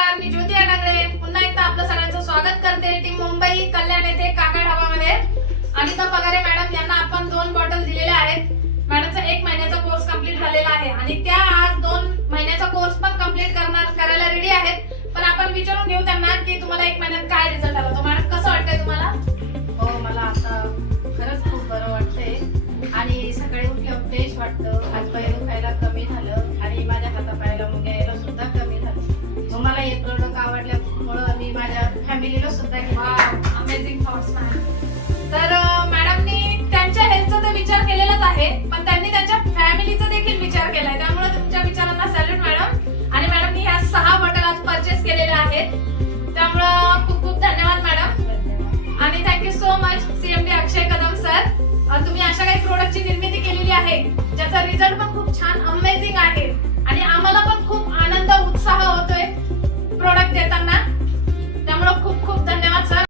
नमस्कार, मी ज्योती आडागळे पुन्हा एकदा आपलं सगळ्यांचं स्वागत करते टीम मुंबई कल्याण येथे काका ढाबामध्ये। अनिता पगारे मॅडम यांना आपण 2 बॉटल दिलेल्या आहेत। मॅडमचा 1 महिन्याचा कोर्स कंप्लीट झालेला आहे आणि त्या आज 2 महिन्याचा कोर्स पण कंप्लीट करायला रेडी आहेत। पण आपण विचारून घेऊ त्यांना की तुम्हाला 1 महिन्यात काय रिझल्ट आला। तो मॅडम कसं वाटतंय तुम्हाला? हो, मला आता खरंच खूप बरं वाटतंय आणि सकाळी उठल्यावर फ्रेश वाटतं। हातपाय दुखायला कमी झालं आणि माझ्या हातापायाला मुंग्या यायला सुद्धा कमी झालं। मग मला हे प्रोडक्ट आवडल्यामुळं मी माझ्या फॅमिलीला सुद्धा अमेझिंग थॉट्स मॅम। तर मॅडमनी त्यांच्या हेल्थचा तर विचार केलेलाच आहे, पण त्यांनी त्यांच्या फॅमिलीचा देखील विचार केलाय। त्यामुळे तुमच्या विचारांना सॅल्यूट मॅडम। आणि मॅडमनी ह्या 6 बॉटल आज परचेस केलेल्या आहेत, त्यामुळे खूप खूप धन्यवाद मॅडम। आणि थँक्यू सो मच सीएमडी अक्षय कदम सर। तुम्ही अशा काही प्रोडक्टची निर्मिती केलेली आहे ज्याचा रिझल्ट पण खूप छान अमेझिंग आहे।